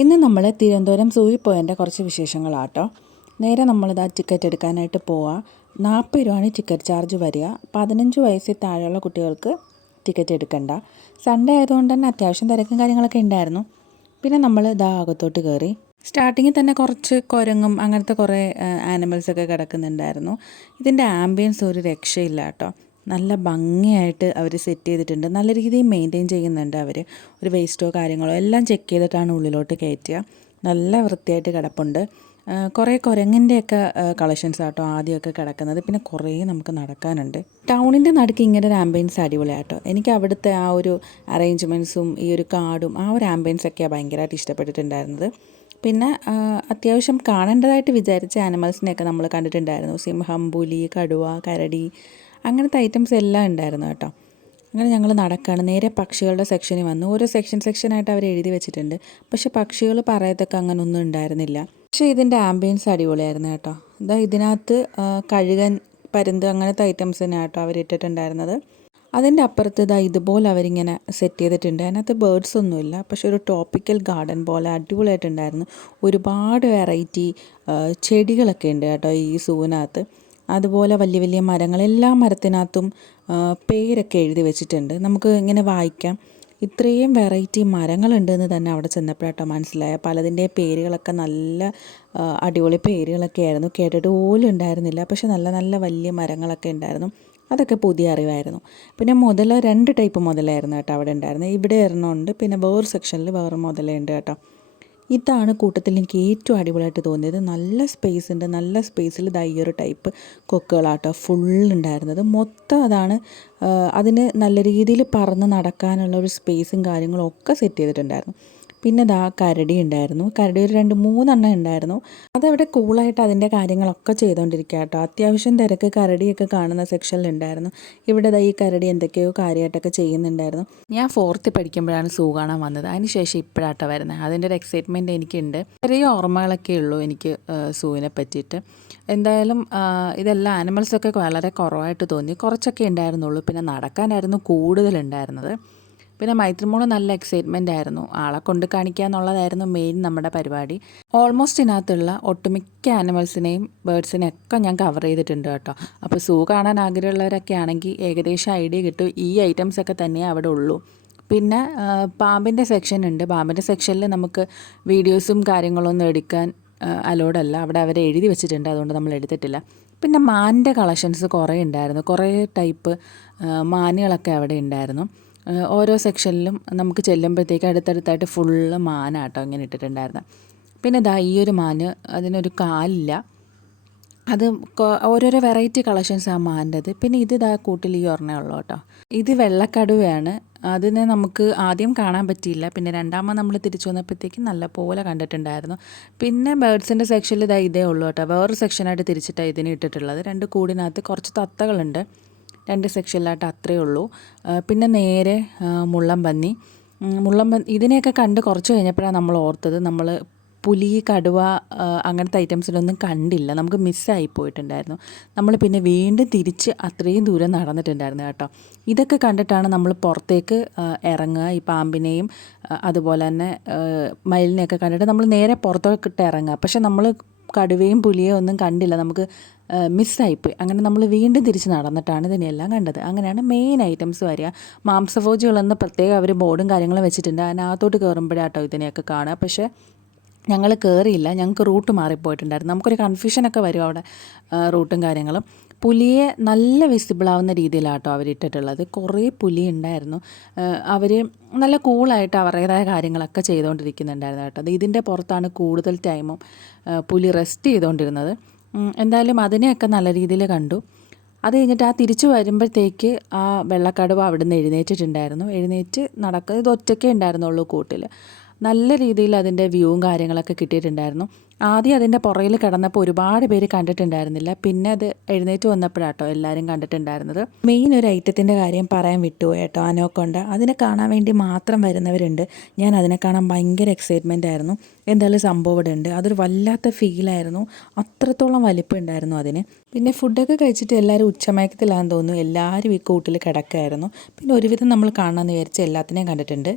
ഇന്ന് നമ്മൾ തിരുവനന്തപുരം സൂയിൽ പോയതിൻ്റെ കുറച്ച് വിശേഷങ്ങളാട്ടോ. നേരെ നമ്മളിതാ ടിക്കറ്റ് എടുക്കാനായിട്ട് പോവുക. 40 രൂപയാണ് ടിക്കറ്റ് ചാർജ് വരിക. 15 വയസ്സിൽ താഴെയുള്ള കുട്ടികൾക്ക് ടിക്കറ്റ് എടുക്കണ്ട. സൺഡേ ആയതുകൊണ്ട് തന്നെ അത്യാവശ്യം തിരക്കും കാര്യങ്ങളൊക്കെ ഉണ്ടായിരുന്നു. പിന്നെ നമ്മൾ ഇതാ അകത്തോട്ട് കയറി. സ്റ്റാർട്ടിങ്ങിൽ തന്നെ കുറച്ച് കുരങ്ങും അങ്ങനത്തെ കുറേ ആനിമൽസൊക്കെ കിടക്കുന്നുണ്ടായിരുന്നു. ഇതിൻ്റെ ആംബിയൻസ് ഒരു രക്ഷയില്ല കേട്ടോ. നല്ല ഭംഗിയായിട്ട് അവർ സെറ്റ് ചെയ്തിട്ടുണ്ട്. നല്ല രീതിയിൽ മെയിൻറ്റെയിൻ ചെയ്യുന്നുണ്ട് അവർ. ഒരു വേസ്റ്റോ കാര്യങ്ങളോ എല്ലാം ചെക്ക് ചെയ്തിട്ടാണ് ഉള്ളിലോട്ട് കയറ്റുക. നല്ല വൃത്തിയായിട്ട് കിടപ്പുണ്ട്. കുറേ കുരങ്ങിൻ്റെയൊക്കെ കളക്ഷൻസ് ആട്ടോ ആദ്യമൊക്കെ കിടക്കുന്നത്. പിന്നെ കുറേ നമുക്ക് നടക്കാനുണ്ട്. ടൗണിൻ്റെ നടുക്ക് ഇങ്ങനെ ഒരു ആംബിയൻസ് അടിപൊളിയാട്ടോ. എനിക്ക് അവിടുത്തെ ആ ഒരു അറേഞ്ച്മെൻറ്റ്സും ഈ ഒരു കാടും ആ ഒരു ആംബിയൻസൊക്കെയാണ് ഭയങ്കരമായിട്ട് ഇഷ്ടപ്പെട്ടിട്ടുണ്ടായിരുന്നത്. പിന്നെ അത്യാവശ്യം കാണേണ്ടതായിട്ട് വിചാരിച്ച ആനിമൽസിനെയൊക്കെ നമ്മൾ കണ്ടിട്ടുണ്ടായിരുന്നു. സിംഹം, പുലി, കടുവ, കരടി അങ്ങനത്തെ ഐറ്റംസ് എല്ലാം ഉണ്ടായിരുന്നു കേട്ടോ. അങ്ങനെ ഞങ്ങൾ നടക്കുകയാണ്. നേരെ പക്ഷികളുടെ സെക്ഷനിൽ വന്നു. ഓരോ സെക്ഷനായിട്ട് അവർ എഴുതി വെച്ചിട്ടുണ്ട്. പക്ഷേ പക്ഷികൾ പറയത്തൊക്കെ അങ്ങനെ ഒന്നും ഉണ്ടായിരുന്നില്ല. പക്ഷേ ഇതിൻ്റെ ആംബിയൻസ് അടിപൊളിയായിരുന്നു കേട്ടോ. ഇതിനകത്ത് കഴുകൻ, പരുന്ത് അങ്ങനത്തെ ഐറ്റംസ് തന്നെ കേട്ടോ അവരിട്ടിട്ടുണ്ടായിരുന്നത്. അതിൻ്റെ അപ്പുറത്ത് ഇതുപോലെ അവരിങ്ങനെ സെറ്റ് ചെയ്തിട്ടുണ്ട്. അതിനകത്ത് ബേർഡ്സ് ഒന്നുമില്ല, പക്ഷെ ഒരു ട്രോപ്പിക്കൽ ഗാർഡൻ പോലെ അടിപൊളിയായിട്ടുണ്ടായിരുന്നു. ഒരുപാട് വെറൈറ്റി ചെടികളൊക്കെ ഉണ്ട് കേട്ടോ ഈ സൂവിനകത്ത്. അതുപോലെ വലിയ വലിയ മരങ്ങൾ, എല്ലാ മരത്തിനകത്തും പേരൊക്കെ എഴുതി വെച്ചിട്ടുണ്ട്. നമുക്ക് ഇങ്ങനെ വായിക്കാം. ഇത്രയും വെറൈറ്റി മരങ്ങളുണ്ടെന്ന് തന്നെ അവിടെ ചെന്നപ്പോഴാട്ടോ മനസ്സിലായ. പലതിൻ്റെ പേരുകളൊക്കെ നല്ല അടിപൊളി പേരുകളൊക്കെ ആയിരുന്നു. കേട്ടിട്ട് പോലും ഉണ്ടായിരുന്നില്ല. പക്ഷെ നല്ല നല്ല വലിയ മരങ്ങളൊക്കെ ഉണ്ടായിരുന്നു. അതൊക്കെ പുതിയ അറിവായിരുന്നു. പിന്നെ മുതല 2 ടൈപ്പ് മുതലായിരുന്നു കേട്ടോ അവിടെ ഉണ്ടായിരുന്നത്. ഇവിടെ ഒരെണ്ണമുണ്ട്, പിന്നെ വേറെ സെക്ഷനിൽ വേറെ മുതലുണ്ട് കേട്ടോ. ഇതാണ് കൂട്ടത്തിൽ എനിക്ക് ഏറ്റവും അടിപൊളിയായിട്ട് തോന്നിയത്. നല്ല സ്പേസ് ഉണ്ട്. നല്ല സ്പേസിൽ ഈ ഒരു ടൈപ്പ് കൊക്കുകളാട്ടോ ഫുള്ളുണ്ടായിരുന്നത്. മൊത്തം അതാണ്. അതിന് നല്ല രീതിയിൽ പറന്ന് നടക്കാനുള്ള ഒരു സ്പേസും കാര്യങ്ങളും ഒക്കെ സെറ്റ് ചെയ്തിട്ടുണ്ടായിരുന്നു. പിന്നെ കരടി ഉണ്ടായിരുന്നു. കരടി ഒരു 2-3 എണ്ണം ഉണ്ടായിരുന്നു. അതവിടെ കൂളായിട്ട് അതിൻ്റെ കാര്യങ്ങളൊക്കെ ചെയ്തുകൊണ്ടിരിക്കുക കേട്ടോ. അത്യാവശ്യം തിരക്ക് കരടിയൊക്കെ കാണുന്ന സെക്ഷനിലുണ്ടായിരുന്നു. ഇവിടെ ഈ കരടി എന്തൊക്കെയോ കാര്യമായിട്ടൊക്കെ ചെയ്യുന്നുണ്ടായിരുന്നു. ഞാൻ 4th പഠിക്കുമ്പോഴാണ് സൂ കാണാൻ വന്നത്. അതിനുശേഷം ഇപ്പോഴാട്ടോ വരുന്നത്. അതിൻ്റെ ഒരു എക്സൈറ്റ്മെൻറ്റ് എനിക്കുണ്ട്. ചെറിയ ഓർമ്മകളൊക്കെ ഉള്ളൂ എനിക്ക് സൂവിനെ പറ്റിയിട്ട്. എന്തായാലും ഇതെല്ലാം ആനിമൽസൊക്കെ വളരെ കുറവായിട്ട് തോന്നി. കുറച്ചൊക്കെ ഉണ്ടായിരുന്നുള്ളൂ. പിന്നെ നടക്കാനായിരുന്നു കൂടുതലുണ്ടായിരുന്നത്. പിന്നെ മൈത്രിമോള് നല്ല എക്സൈറ്റ്മെൻ്റ് ആയിരുന്നു. ആളെ കൊണ്ട് കാണിക്കുക എന്നുള്ളതായിരുന്നു മെയിൻ നമ്മുടെ പരിപാടി. ഓൾമോസ്റ്റ് ഇതിനകത്തുള്ള ഒട്ടുമിക്ക ആനിമൽസിനെയും ബേർഡ്സിനെയും ഒക്കെ ഞാൻ കവർ ചെയ്തിട്ടുണ്ട് കേട്ടോ. അപ്പോൾ സൂ കാണാൻ ആഗ്രഹമുള്ളവരൊക്കെ ആണെങ്കിൽ ഏകദേശം ഐഡിയ കിട്ടും. ഈ ഐറ്റംസൊക്കെ തന്നെ അവിടെ ഉള്ളൂ. പിന്നെ പാമ്പിൻ്റെ സെക്ഷൻ ഉണ്ട്. പാമ്പിൻ്റെ സെക്ഷനിൽ നമുക്ക് വീഡിയോസും കാര്യങ്ങളൊന്നും എടുക്കാൻ അലോഡല്ല. അവിടെ അവരെ എഴുതി വെച്ചിട്ടുണ്ട്, അതുകൊണ്ട് നമ്മൾ എടുത്തിട്ടില്ല. പിന്നെ മാനിൻ്റെ കളക്ഷൻസ് കുറേ ഉണ്ടായിരുന്നു. കുറേ ടൈപ്പ് മാനുകളൊക്കെ അവിടെ ഉണ്ടായിരുന്നു. ഓരോ സെക്ഷനിലും നമുക്ക് ചെല്ലുമ്പോഴത്തേക്ക് അടുത്തടുത്തായിട്ട് ഫുള്ള് മാനാട്ടോ ഇങ്ങനെ ഇട്ടിട്ടുണ്ടായിരുന്നു. പിന്നെ ഈ ഒരു മാന്, അതിനൊരു കാലില്ല. അത് ഓരോരോ വെറൈറ്റി കളക്ഷൻസ് ആ മാൻ്റെത്. പിന്നെ ഇത് കൂട്ടിൽ ഈ ഒരെണ്ണേ ഉള്ളൂ കേട്ടോ. ഇത് വെള്ളക്കടുവയാണ്. അതിനെ നമുക്ക് ആദ്യം കാണാൻ പറ്റിയില്ല. പിന്നെ രണ്ടാമത് നമ്മൾ തിരിച്ചു വന്നപ്പോഴത്തേക്കും നല്ല പോലെ കണ്ടിട്ടുണ്ടായിരുന്നു. പിന്നെ ബേർഡ്സിൻ്റെ സെക്ഷനിൽ ഇതേ ഉള്ളൂ കേട്ടോ. വേറൊരു സെക്ഷനായിട്ട് തിരിച്ചിട്ടാണ് ഇതിന് ഇട്ടിട്ടുള്ളത്. 2 കൂടിനകത്ത് കുറച്ച് തത്തകളുണ്ട്. 2 സെക്ഷനിലായിട്ട് അത്രയേ ഉള്ളൂ. പിന്നെ നേരെ മുള്ളംപന്നി. ഇതിനെയൊക്കെ കണ്ട് കുറച്ച് കഴിഞ്ഞപ്പോഴാണ് നമ്മൾ ഓർത്തത് നമ്മൾ പുലി, കടുവ അങ്ങനത്തെ ഐറ്റംസിലൊന്നും കണ്ടില്ല. നമുക്ക് മിസ്സായി പോയിട്ടുണ്ടായിരുന്നു. നമ്മൾ പിന്നെ വീണ്ടും തിരിച്ച് അത്രയും ദൂരം നടന്നിട്ടുണ്ടായിരുന്നു കേട്ടോ. ഇതൊക്കെ കണ്ടിട്ടാണ് നമ്മൾ പുറത്തേക്ക് ഇറങ്ങുക. ഈ പാമ്പിനെയും അതുപോലെ തന്നെ മയിലിനെയൊക്കെ കണ്ടിട്ട് നമ്മൾ നേരെ പുറത്തോട്ട് ഇറങ്ങുക. പക്ഷെ നമ്മൾ കടുവയും പുലിയും ഒന്നും കണ്ടില്ല. നമുക്ക് മിസ്സായിപ്പോയി. അങ്ങനെ നമ്മൾ വീണ്ടും തിരിച്ച് നടന്നിട്ടാണ് ഇതിനെല്ലാം കണ്ടത്. അങ്ങനെയാണ് മെയിൻ ഐറ്റംസ് വരിക. മാംസഭോജികളെന്ന് പ്രത്യേകം അവർ ബോർഡും കാര്യങ്ങളും വെച്ചിട്ടുണ്ട്. അതിനകത്തോട്ട് കയറുമ്പോഴാട്ടോ ഇതിനെയൊക്കെ കാണുക. പക്ഷേ ഞങ്ങൾ കയറിയില്ല. ഞങ്ങൾക്ക് റൂട്ട് മാറിപ്പോയിട്ടുണ്ടായിരുന്നു. നമുക്കൊരു കൺഫ്യൂഷനൊക്കെ വരും അവിടെ റൂട്ടും കാര്യങ്ങളും. പുലിയെ നല്ല വിസിബിളാവുന്ന രീതിയിലാട്ടോ അവരിട്ടിട്ടുള്ളത്. കുറേ പുലി ഉണ്ടായിരുന്നു. അവർ നല്ല കൂളായിട്ട് അവരുടേതായ കാര്യങ്ങളൊക്കെ ചെയ്തുകൊണ്ടിരിക്കുന്നുണ്ടായിരുന്നു കേട്ടോ. ഇതിൻ്റെ പുറത്താണ് കൂടുതൽ ടൈമും പുലി റെസ്റ്റ് ചെയ്തുകൊണ്ടിരുന്നത്. എന്തായാലും അതിനെയൊക്കെ നല്ല രീതിയിൽ കണ്ടു. അത് കഴിഞ്ഞിട്ട് തിരിച്ചു വരുമ്പോഴത്തേക്ക് ആ വെള്ളക്കടുവ അവിടെ നിന്ന് എഴുന്നേറ്റിട്ടുണ്ടായിരുന്നു. എഴുന്നേറ്റ് നടക്കുക. ഇത് ഒറ്റയ്ക്കേ ഉണ്ടായിരുന്നുള്ളൂ കൂട്ടിൽ. നല്ല രീതിയിൽ അതിൻ്റെ വ്യൂവും കാര്യങ്ങളൊക്കെ കിട്ടിയിട്ടുണ്ടായിരുന്നു. ആദ്യം അതിൻ്റെ പുറകിൽ കിടന്നപ്പോൾ ഒരുപാട് പേര് കണ്ടിട്ടുണ്ടായിരുന്നില്ല. പിന്നെ അത് എഴുന്നേറ്റ് വന്നപ്പോഴാട്ടോ എല്ലാവരും കണ്ടിട്ടുണ്ടായിരുന്നത്. മെയിൻ ഒരു ഐറ്റത്തിൻ്റെ കാര്യം പറയാൻ വിട്ടുപോയി കേട്ടോ. അനോക്കൊണ്ട അതിനെ കാണാൻ വേണ്ടി മാത്രം വരുന്നവരുണ്ട്. ഞാൻ അതിനെ കാണാൻ ഭയങ്കര എക്സൈറ്റ്മെൻ്റ് ആയിരുന്നു. എന്തായാലും സംഭവം ഇവിടെ ഉണ്ട്. അതൊരു വല്ലാത്ത ഫീലായിരുന്നു. അത്രത്തോളം വലിപ്പം ഉണ്ടായിരുന്നു അതിന്. പിന്നെ ഫുഡൊക്കെ കഴിച്ചിട്ട് എല്ലാവരും ഉച്ചമയക്കത്തിലാണെന്ന് തോന്നുന്നു. എല്ലാവരും ഈ കൂട്ടിൽ കിടക്കായിരുന്നു. പിന്നെ ഒരുവിധം നമ്മൾ കാണാമെന്ന് വിചാരിച്ച് എല്ലാത്തിനെയും കണ്ടിട്ടുണ്ട്.